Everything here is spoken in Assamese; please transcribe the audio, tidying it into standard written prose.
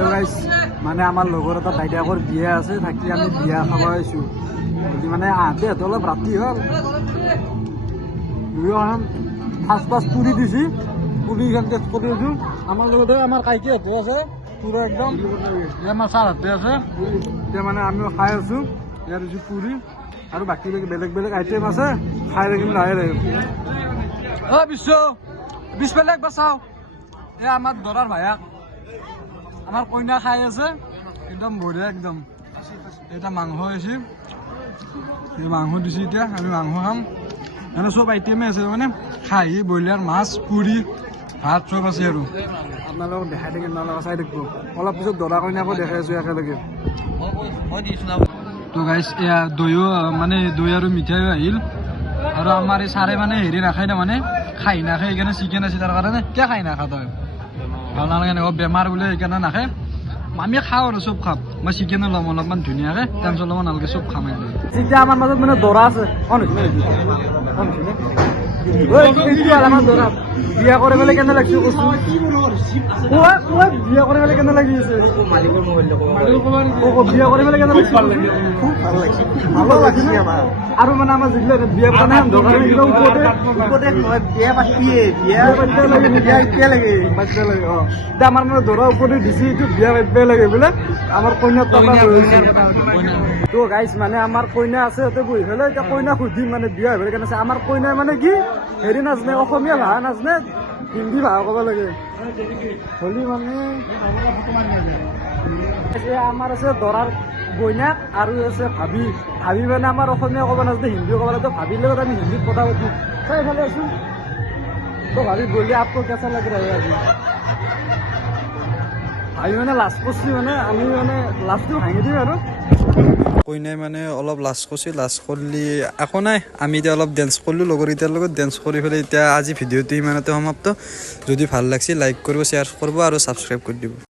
গাইস মানে আমাৰ লগৰ এটা বাইদেউৰ বিয়া আছে থাকি আমি বিয়া খাব আইছো মানে আহতে অলপ ৰাতি হ'ল ফাৰ্ষ্ট পুৰি দিছি পুৰি টেষ্ট কৰি আছো আমাৰ লগতে আমাৰ কাইকি হাতে আছে পুৰা একদম আমাৰ চাৰ হাতে আছে এতিয়া মানে আমিও খাই আছো ইয়াৰ যে পুৰি আৰু বাকী বেলেগ বেলেগ আইটেম আছে খাই থাকিম লাহে লাহে বিশ বেলেগ বাচাও এ আমাৰ দৰাৰ ভায়াক আমার কইনা খাই আছে একদম বঢ়িয়া একদম এটা মাংস আছে মাংস দিছি এতিয়া আমি মাংস খাম মানে সব আইটেমে আছে মানে খাহী ব্ৰইলাৰ মাছ পুৰি ভাত সব আছে আৰু আপোনালোকক দেখাই থাকি আপোনালোকে চাই থাকিব অলপ পিছত দৰা কইনাকো দেখাই আছো একেলগে তো গাইছ এয়া দৈও মানে দৈ আৰু মিঠাইও আহিল আৰু আমাৰ এই চাৰে মানে হেৰি নাখায় না মানে খাহী নাখায় সেইকাৰণে চিকেন আছে তাৰ কাৰণে কিয় খাহী নাখা তই ভাল নালাগে এনেকুৱা বেমাৰ বোলে সেইকাৰণে নাখায় আমি খাওঁ আৰু চব খাম মই চিকেনো ল'ম অলপমান ধুনীয়াকৈ টেনশ্যন ল'ব নালাগে চব খাম এতিয়া আমাৰ মাজত মানে দৰা আছে আমাৰ দৰা বিয়া কৰি পেলাই কেনে লাগিছে কৈছো বিয়া কৰি পেলাই কেনে লাগি আছে বিয়া কৰি পেলাই কেনে লাগিছে ভালো লাগিছে আৰু মানে আমাৰ যিবিলাক বিয়া পতা নাই আমাৰ মানে দৰা ওপৰতে দিছে এইটো বিয়া পাতিবই লাগে বোলে আমাৰ কইনা তো গাইছ মানে আমাৰ কইনা আছে সিহঁতে বহি পেলাই এতিয়া কইনা সুধিম মানে বিয়া হৈ পেলাই কেনে আছে আমাৰ কইনাই মানে কি হেৰি নাজানে অসমীয়া ভাষা নাজানে হিন্দী ভাষা ক'ব লাগে হলি মানে আমাৰ আছে দৰাৰ কইনাক আৰু আছে ভাবি ভাবি মানে আমাৰ অসমীয়া ক'ব নাজানে হিন্দী ক'ব লাগে ভাবিৰ লগত আমি হিন্দীত কথা পাতিম চাই ভালে আছো তো ভাবি বলি আপকো কেঁচা লাগি ৰহে আজি ভাবি মানে লাজ কৰিছি মানে আমি মানে লাজটো ভাঙি দিম আৰু কইনাই মানে অলপ লাজ কৰিছে লাজ কৰিলে একো নাই আমি এতিয়া অলপ ডেন্স কৰিলোঁ লগৰকেইটাৰ লগত ডেন্স কৰি পেলাই এতিয়া আজি ভিডিঅ'টো ইমানতে সমাপ্ত যদি ভাল লাগিছে লাইক কৰিব শ্বেয়াৰ কৰিব আৰু ছাবস্ক্ৰাইব কৰি দিব